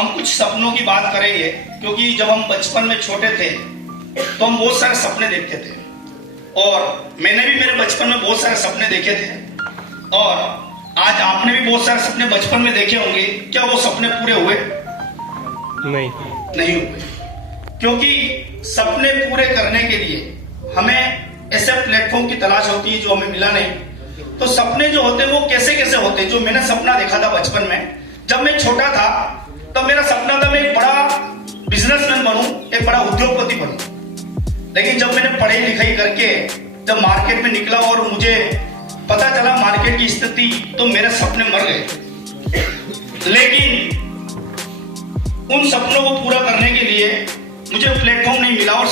हम कुछ सपनों की बात करेंगे, क्योंकि जब हम बचपन में छोटे थे तो हम बहुत सारे सपने देखते थे, और मैंने भी मेरे बचपन में बहुत सारे सपने देखे थे, और आज आपने भी बहुत सारे सपने बचपन में देखे होंगे। क्या वो सपने पूरे हुए? नहीं हुए, क्योंकि सपने पूरे करने के लिए हमें ऐसे प्लेटफॉर्म की तलाश होती है जो हमें मिला नहीं। तो सपने जो होते हैं वो कैसे कैसे होते हैं। जो मैंने सपना देखा था बचपन में, जब मैं छोटा था तब मेरा सपना था मैं एक बड़ा बिजनेसमैन बनूं, एक बड़ा उद्योगपति बनूं। लेकिन जब मैंने पढ़ाई लिखाई करके जब मार्केट में निकला और मुझे पता चला मार्केट की स्थिति, तो मेरे सपने मर गए। लेकिन उन सपनों को पूरा करने के लिए मुझे प्लेटफॉर्म नहीं मिला, और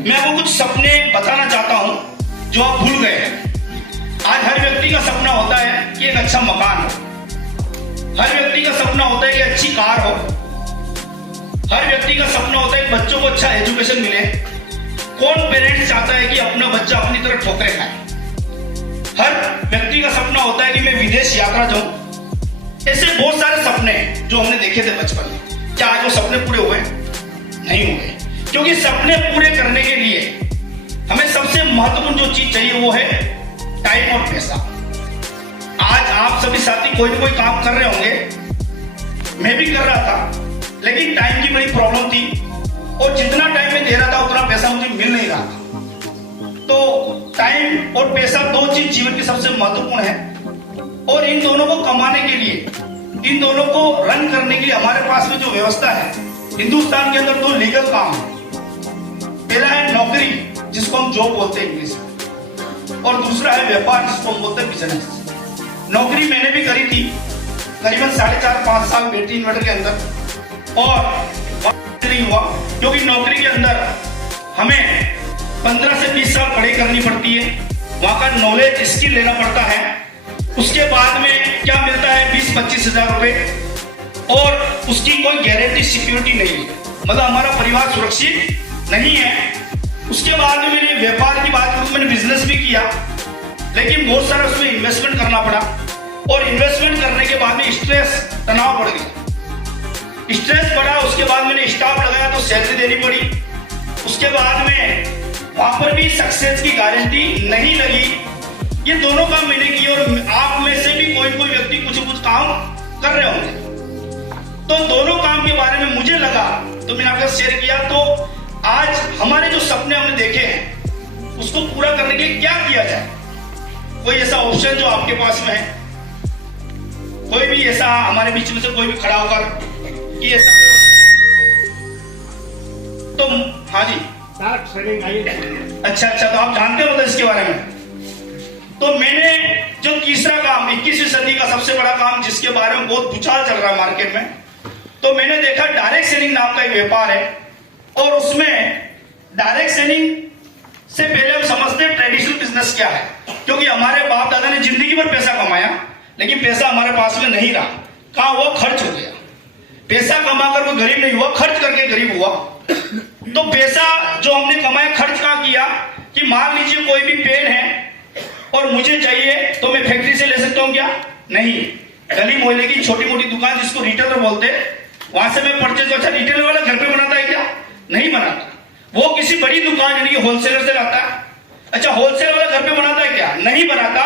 मैं आपको कुछ सपने बताना चाहता हूं जो आप भूल गए हैं। आज हर व्यक्ति का सपना होता है कि एक अच्छा मकान हो, हर व्यक्ति का सपना होता है कि अच्छी कार हो, हर व्यक्ति का सपना होता है कि बच्चों को अच्छा एजुकेशन मिले। कौन पेरेंट्स चाहता है कि अपना बच्चा अपनी तरह ठोकरे खाए? हर व्यक्ति का सपना होता है कि मैं विदेश यात्रा जाऊं। ऐसे बहुत सारे सपने जो हमने देखे थे बचपन में, क्या आज वो सपने पूरे हुए? नहीं हुए, क्योंकि सपने पूरे करने के लिए हमें सबसे महत्वपूर्ण जो चीज चाहिए वो है टाइम और पैसा। आज आप सभी साथी कोई ना कोई काम कर रहे होंगे, मैं भी कर रहा था, लेकिन टाइम की बड़ी प्रॉब्लम थी, और जितना टाइम मैं दे रहा था उतना पैसा मुझे मिल नहीं रहा था। तो टाइम और पैसा दो चीज जीवन की सबसे महत्वपूर्ण है, और इन दोनों को कमाने के लिए, इन दोनों को रन करने के लिए हमारे पास में जो व्यवस्था है हिंदुस्तान के अंदर, दो लीगल काम है। पहला है नौकरी, जिसको हम जॉब बोलते हैं इंग्लिश में, और दूसरा है व्यापार, जिसको हम बोलते हैं बिजनेस। नौकरी मैंने भी करी थी करीबन 4.5-5 साल बैटरी इन्वर्टर के अंदर, और नहीं हुआ, क्योंकि नौकरी के अंदर हमें 15 से 20 साल पढ़ाई करनी पड़ती है, वहां का नॉलेज स्किल लेना पड़ता है। उसके बाद में क्या मिलता है 20-25 हजार रुपए, और उसकी कोई गारंटी सिक्योरिटी नहीं है, मतलब हमारा परिवार सुरक्षित नहीं है। उसके बाद में मैंने व्यापार की बात करूं, मैंने बिजनेस भी किया, लेकिन बहुत सारा उसमें इन्वेस्टमेंट करना पड़ा, और इन्वेस्टमेंट करने के बाद में स्ट्रेस, तनाव बढ़ गया, स्ट्रेस बढ़ा। उसके बाद मैंने स्टाफ लगाया तो सैलरी देनी पड़ी। उसके बाद में वहां पर भी सक्सेस की गारंटी नहीं लगी। ये दोनों काम मैंने किए, और आप में से भी कोई व्यक्ति कुछ काम कर रहे होंगे। तो दोनों काम के बारे में मुझे लगा तो मैंने आपके साथ शेयर किया। तो आज हमारे जो सपने हमने देखे हैं उसको पूरा करने के लिए क्या किया जाए? कोई ऐसा ऑप्शन जो आपके पास में है? कोई भी ऐसा हमारे बीच में से कोई भी खड़ा होकर कि ऐसा? तो हाँ जी, अच्छा, तो आप जानते हो इसके बारे में। तो मैंने जो तीसरा काम, 21वीं सदी का सबसे बड़ा काम जिसके बारे में बहुत भूचाल चल रहा है मार्केट में, तो मैंने देखा डायरेक्ट सेलिंग नाम का एक व्यापार है, और उसमें डायरेक्ट सेलिंग से पहले हम समझते हैं ट्रेडिशनल बिजनेस क्या है, क्योंकि हमारे बाप दादा ने जिंदगी भर पैसा कमाया, लेकिन पैसा हमारे पास में नहीं रहा, कहां हुआ? खर्च हो गया। पैसा कमाकर कोई गरीब नहीं हुआ, खर्च करके गरीब हुआ। तो पैसा जो हमने कमाया खर्च कहां किया? कि मान लीजिए कोई भी पेन है और मुझे चाहिए, तो मैं फैक्ट्री से ले सकता हूं क्या? नहीं, गली मोहल्ले की छोटी मोटी दुकान जिसको रिटेलर बोलते हैं, वहां से मैं परचेज। अच्छा, रिटेलर वाला घर पे बनाता है क्या? नहीं बनाता, वो किसी बड़ी दुकान यानी कि होलसेलर से लाता है। अच्छा, होलसेलर वाला घर पे बनाता है क्या? नहीं बनाता,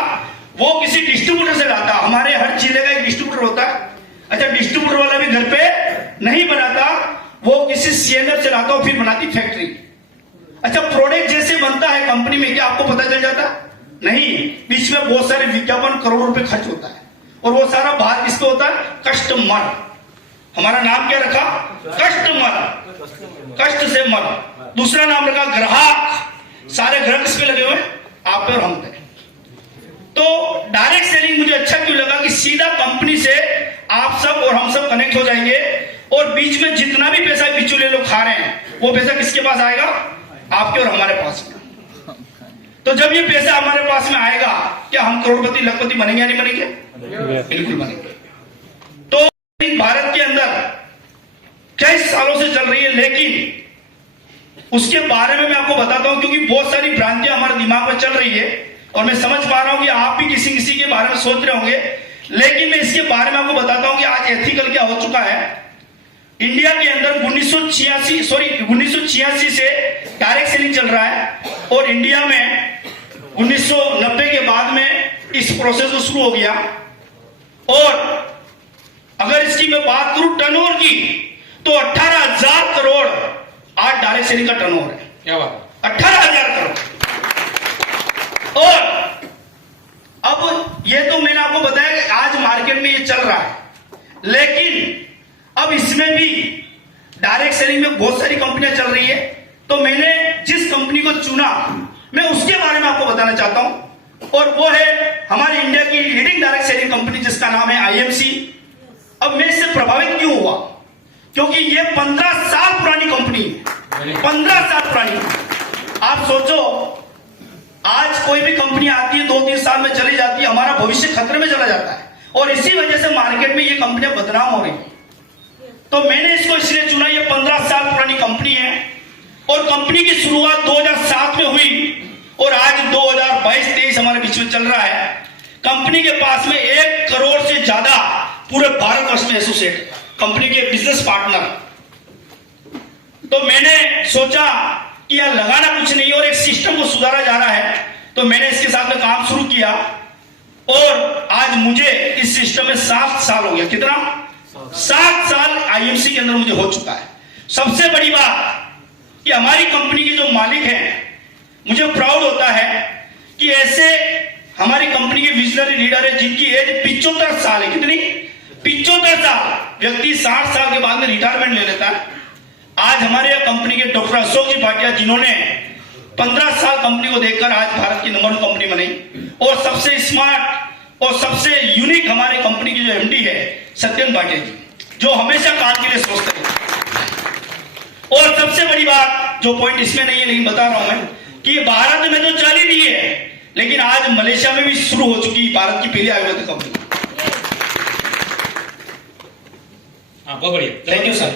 वो किसी डिस्ट्रीब्यूटर से लाता। हमारे हर जिले का एक डिस्ट्रीब्यूटर होता है। अच्छा, डिस्ट्रीब्यूटर वाला भी घर पे नहीं बनाता, वो किसी सीएनएफ से लाता और फिर बनाती फैक्ट्री। अच्छा, प्रोडक्ट जैसे बनता है कंपनी में, क्या आपको पता चल जाता? नहीं, बीच में बहुत सारे विज्ञापन, करोड़ों रुपए खर्च होता है, और वो सारा बात किसको होता है? कस्टमर। हमारा नाम क्या रखा? कस्टमर, कष्ट से मर। दूसरा नाम रखा ग्राहक। सारे ग्राहक किस पे लगे हुए? आप पे और हम पे। तो डायरेक्ट सेलिंग मुझे अच्छा क्यों लगा कि सीधा कंपनी से आप सब और हम सब कनेक्ट हो जाएंगे, और बीच में जितना भी पैसा बिचौलिए लोग खा रहे हैं वो पैसा किसके पास आएगा? आपके और हमारे पास में। तो जब ये पैसा हमारे पास में आएगा, क्या हम करोड़पति लखपति बनेंगे या नहीं बनेंगे? बिल्कुल बनेंगे। तो भारत के अंदर कई सालों से चल रही है, लेकिन उसके बारे में मैं आपको बताता हूं, क्योंकि बहुत सारी भ्रांतियां हमारे दिमाग में चल रही है, और मैं समझ पा रहा हूं कि आप भी किसी के बारे में सोच रहे होंगे, लेकिन मैं इसके बारे में आपको बताता हूं कि आज एथिकल क्या हो चुका है। इंडिया के अंदर 1986 से डायरेक्ट सेलिंग चल रहा है और इंडिया में 1990 के बाद में इस प्रोसेस को शुरू हो गया। और अगर इसकी मैं बात करूं टर्नओवर की तो 18,000 करोड़ आज डायरेक्ट सेलिंग का टर्नओवर है। क्या बात? 18,000 करोड़। और अब ये तो मैंने आपको बताया कि आज मार्केट में ये चल रहा है, लेकिन अब इसमें भी डायरेक्ट सेलिंग में बहुत सारी कंपनियां चल रही है। तो मैंने जिस कंपनी को चुना मैं उसके बारे में आपको बताना चाहता हूं, और वो है हमारी इंडिया की लीडिंग डायरेक्ट सेलिंग कंपनी जिसका नाम है आईएमसी। अब मैं इससे प्रभावित क्यों हुआ? क्योंकि ये 15 साल पुरानी कंपनी है, 15 साल पुरानी। आप सोचो, आज कोई भी कंपनी आती है 2-3 साल में चली जाती है, हमारा भविष्य खतरे में चला जाता है और इसी वजह से मार्केट में ये कंपनियां बदनाम हो रही है। तो मैंने इसको इसलिए चुना, ये 15 साल पुरानी कंपनी है और कंपनी की शुरुआत 2007 में हुई और आज 2022-23 हमारे बीच में चल रहा है। कंपनी के पास में 1 करोड़ से ज्यादा पूरे भारतवर्ष में एसोसिएट कंपनी के बिजनेस पार्टनर। तो मैंने सोचा कि यार लगाना कुछ नहीं और एक सिस्टम को सुधारा जा रहा है, तो मैंने इसके साथ में काम शुरू किया और आज मुझे इस सिस्टम में 7 साल हो गया। कितना? 7 साल आईएमसी के अंदर मुझे हो चुका है। सबसे बड़ी बात कि हमारी कंपनी के जो मालिक हैं, मुझे प्राउड होता है कि ऐसे हमारी कंपनी के विजनरी लीडर है जिनकी एज 75 साल है। कितनी? 75 साल। व्यक्ति 60 साल के बाद में रिटायरमेंट ले लेता है। आज हमारे कंपनी के डॉक्टर अशोक जी भाटिया, जिन्होंने 15 साल कंपनी को देखकर आज भारत की नंबर 1 कंपनी बनी, और सबसे स्मार्ट और सबसे यूनिक हमारी कंपनी की जो एमडी है सत्यन भाटिया जी, जो हमेशा काल के लिए सोचते हैं। और सबसे बड़ी बात, जो पॉइंट इसमें नहीं है लेकिन बता रहा हूं मैं, कि भारत में तो चल ही रही है लेकिन आज मलेशिया में भी शुरू हो चुकी भारत की पहली आयुर्वेदिक कंपनी। बहुत बढ़िया, थैंक यू सर।